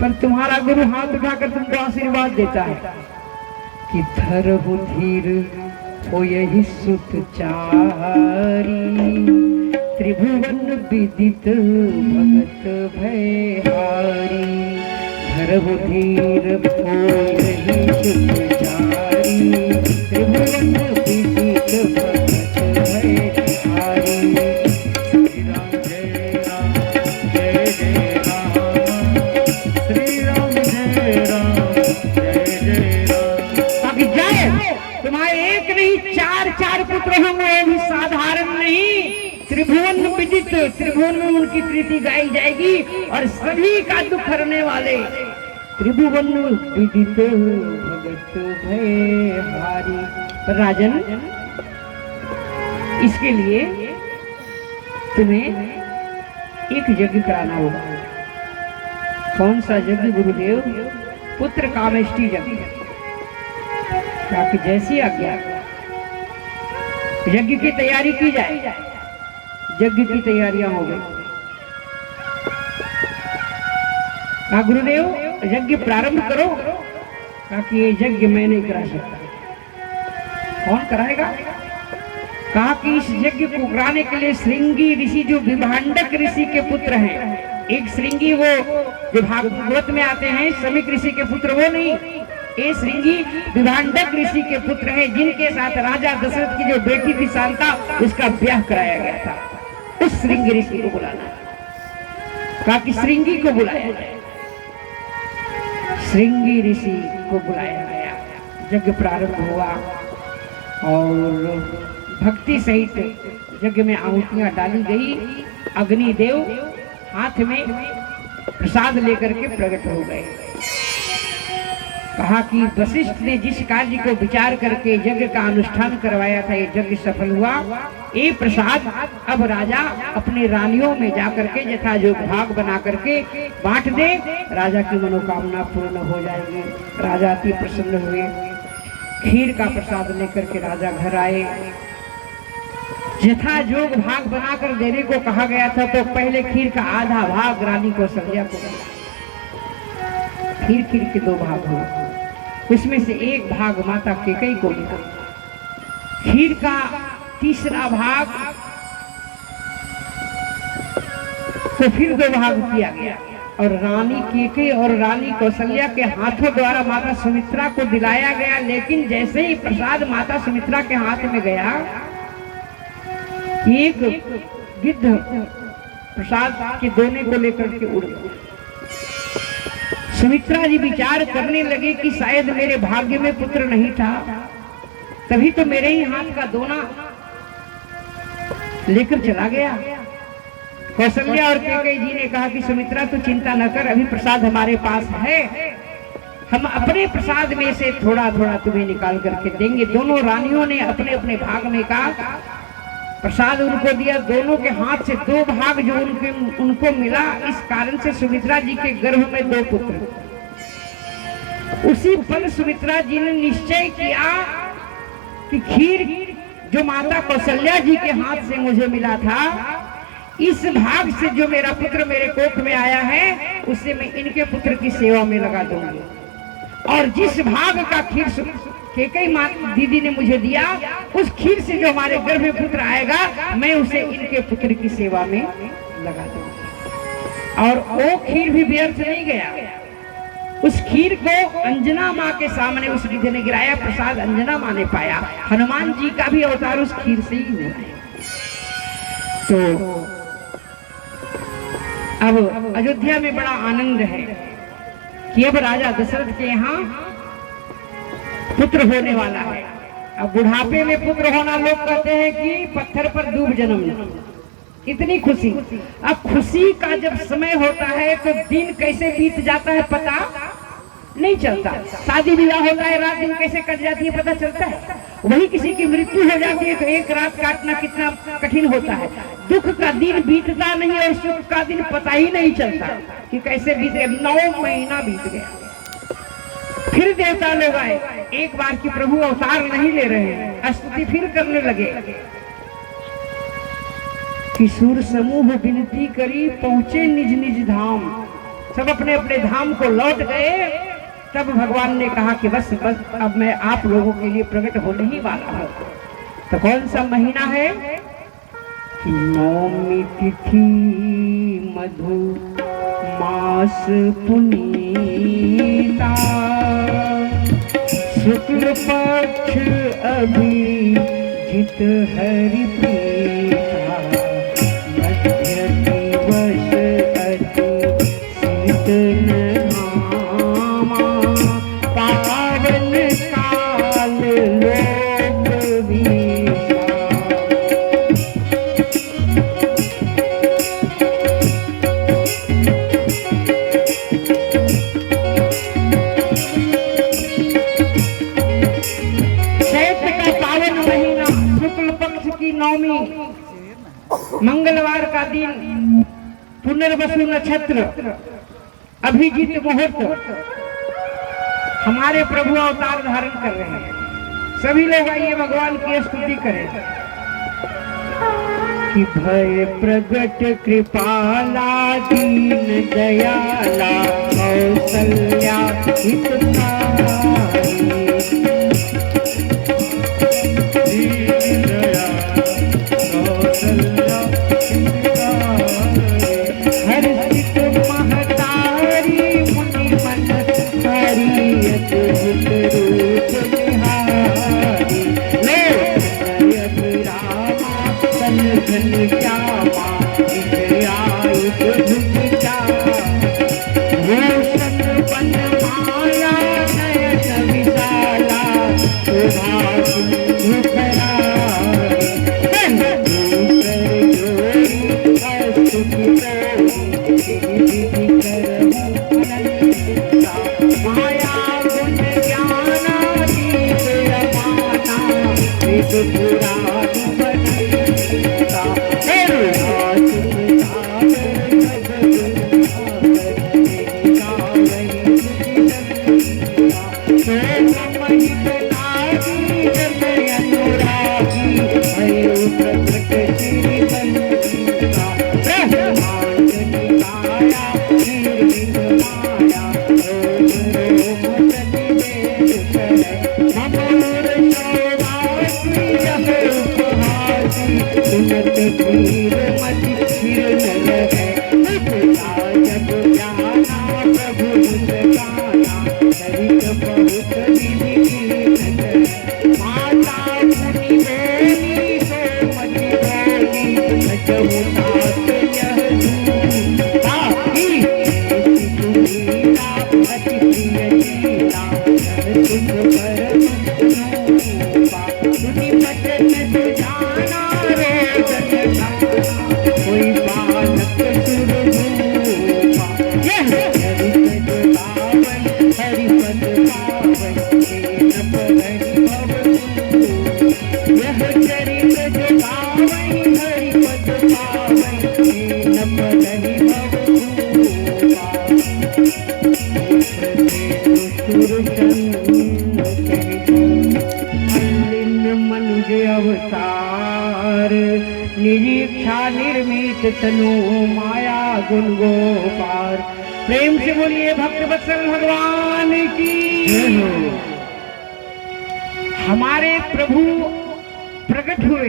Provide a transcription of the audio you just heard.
पर तुम्हारा गुरु हाथ उठाकर तुमको आशीर्वाद देता है कि धरहु धीर हो यही सुत चारी, त्रिभुवन विदित भगत भयहारी। धरहु धीर हो यही सुत चारी, त्रिभुवन विदित भगत भयहारी। श्री राम जय राम जय जय राम, श्री राम जय राम जय जय राम। बाकी जय तुम्हारे एक नहीं चार चार पुत्र होंगे, भी साधारण नहीं। त्रिभुवन विदित, त्रिभुवन में उनकी कृति गाई जाएगी और सभी का दुख हरने वाले त्रिभुवन विदित भगत भयहारी। पर राजन, इसके लिए तुम्हें एक यज्ञ कराना होगा। कौन सा यज्ञ गुरुदेव? पुत्र कामेष्टि यज्ञ। ताकि जैसी आज्ञा, यज्ञ की तैयारी की जाए। यज्ञ की तैयारियां हो गई। कहा गुरुदेव यज्ञ प्रारंभ करो। कहा कि ये यज्ञ मैं नहीं करा सकता। कौन कराएगा? कहा कि इस यज्ञ को कराने के लिए श्रृंगी ऋषि, जो विभांडक ऋषि के पुत्र हैं, एक श्रृंगी वो जो भागवत में आते हैं, समीक ऋषि के पुत्र वो नहीं, ये श्रृंगी विभांडक ऋषि के पुत्र हैं, जिनके साथ राजा दशरथ की जो बेटी थी शांता, उसका ब्याह कराया गया था। उस श्रृंगी ऋषि को बुलाना। कहा कि श्रृंगी को बुलाया जाए। श्रृंगी ऋषि को बुलाया गया। यज्ञ प्रारंभ हुआ और भक्ति सहित यज्ञ में आहुतियां डाली गई। अग्निदेव हाथ में प्रसाद लेकर के प्रकट हो गए। कहा कि वशिष्ठ ने जिस कार्य को विचार करके यज्ञ का अनुष्ठान करवाया था, ये यज्ञ सफल हुआ। ये प्रसाद अब राजा अपने रानियों में जाकर के यथा जो भाग बना करके बांट दे, राजा की मनोकामना पूर्ण हो जाएगी। राजा अति प्रसन्न हुए। खीर का प्रसाद लेकर के राजा घर आए। यथा जोग भाग बनाकर देने को कहा गया था, तो पहले खीर का आधा भाग रानी कौशल्या को मिला। खीर के दो भाग हुए, उसमें से एक भाग माता कैकेयी को मिला। खीर का तीसरा भाग तो फिर दो भाग किया गया और रानी कैकेयी और रानी कौशल्या के हाथों द्वारा माता सुमित्रा को दिलाया गया। लेकिन जैसे ही प्रसाद माता सुमित्रा के हाथ में गया, एक गिद्ध प्रसाद के दोने को लेकर के उड़ गया। सुमित्रा जी विचार करने लगे कि शायद मेरे भाग्य में पुत्र नहीं था, तभी तो मेरे ही हाथ का दोना लेकर चला गया। कौशल्या और कैकेयी जी ने कहा कि सुमित्रा तू चिंता न कर, अभी प्रसाद हमारे पास है, हम अपने प्रसाद में से थोड़ा थोड़ा तुम्हें निकाल करके देंगे। दोनों रानियों ने अपने अपने भाग में का प्रसाद उनको दिया। दोनों के हाथ से दो भाग जो उनको मिला, इस कारण से सुमित्रा जी के गर्भ में दो पुत्र। उसी पल सुमित्रा जी ने निश्चय किया कि खीर जो माता कौशल्या जी के हाथ से मुझे मिला था, इस भाग से जो मेरा पुत्र मेरे कोख में आया है, उससे मैं इनके पुत्र की सेवा में लगा दूंगी। और जिस भाग का खीर कैकेयी दीदी ने मुझे दिया, उस खीर से जो हमारे गर्भ में पुत्र आएगा, मैं उसे इनके पुत्र की सेवा में लगा दूंगा। और वो खीर भी व्यर्थ नहीं गया। उस खीर को अंजना माँ के सामने उस गिद्ध ने गिराया, प्रसाद अंजना माँ ने पाया। हनुमान जी का भी अवतार उस खीर से ही हुआ है। तो अब अयोध्या में बड़ा आनंद है कि अब राजा दशरथ के यहाँ पुत्र होने वाला है। अब बुढ़ापे में पुत्र होना, लोग कहते हैं कि पत्थर पर दूब जन्मना। इतनी खुशी। अब खुशी का जब समय होता है तो दिन कैसे बीत जाता है पता नहीं चलता। शादी विवाह होता है, रात दिन कैसे कट जाती है पता चलता है। वही किसी की मृत्यु हो जाती है तो एक रात काटना कितना कठिन होता है। दुख का दिन बीतता नहीं और सुख का दिन पता ही नहीं चलता कि कैसे बीत गया। 9 महीना बीत गया। फिर देवता लोग आए, एक बार की प्रभु अवतार नहीं ले रहे हैं, स्तुति फिर करने लगे कि सुर समूह विनती करी, पहुंचे निज निज धाम। सब अपने अपने धाम को लौट गए। तब भगवान ने कहा कि बस बस अब मैं आप लोगों के लिए प्रकट होने ही वाला हूँ। तो कौन सा महीना है? नौमी तिथि मधु मास पुनीता, शुक्ल पक्ष अभिजित हरि प्रीता, मध्य दिवस अति शीतल धामा, पावन काल लोक वीसा। नौमी मंगलवार का दिन, पुनर्वसु नक्षत्र, अभिजीत मुहूर्त, हमारे प्रभु अवतार धारण कर रहे हैं। सभी लोग आइए भगवान की स्तुति करें। कि भय प्रगट कृपाला दीन दयाला कौसल्या हितकारी, हर्षित महतारी मुनि मन हरि अद्भुत रूप निहारी, रामा सन घन श्यामा आयुध भुज जामा, भूषण वन माया नयन विशाला शोभा सिंधु निरीक्षा निर्मित तनु माया गुण गोपार। प्रेम से बोलिए भक्त वत्सल भगवान की। हमारे प्रभु प्रकट हुए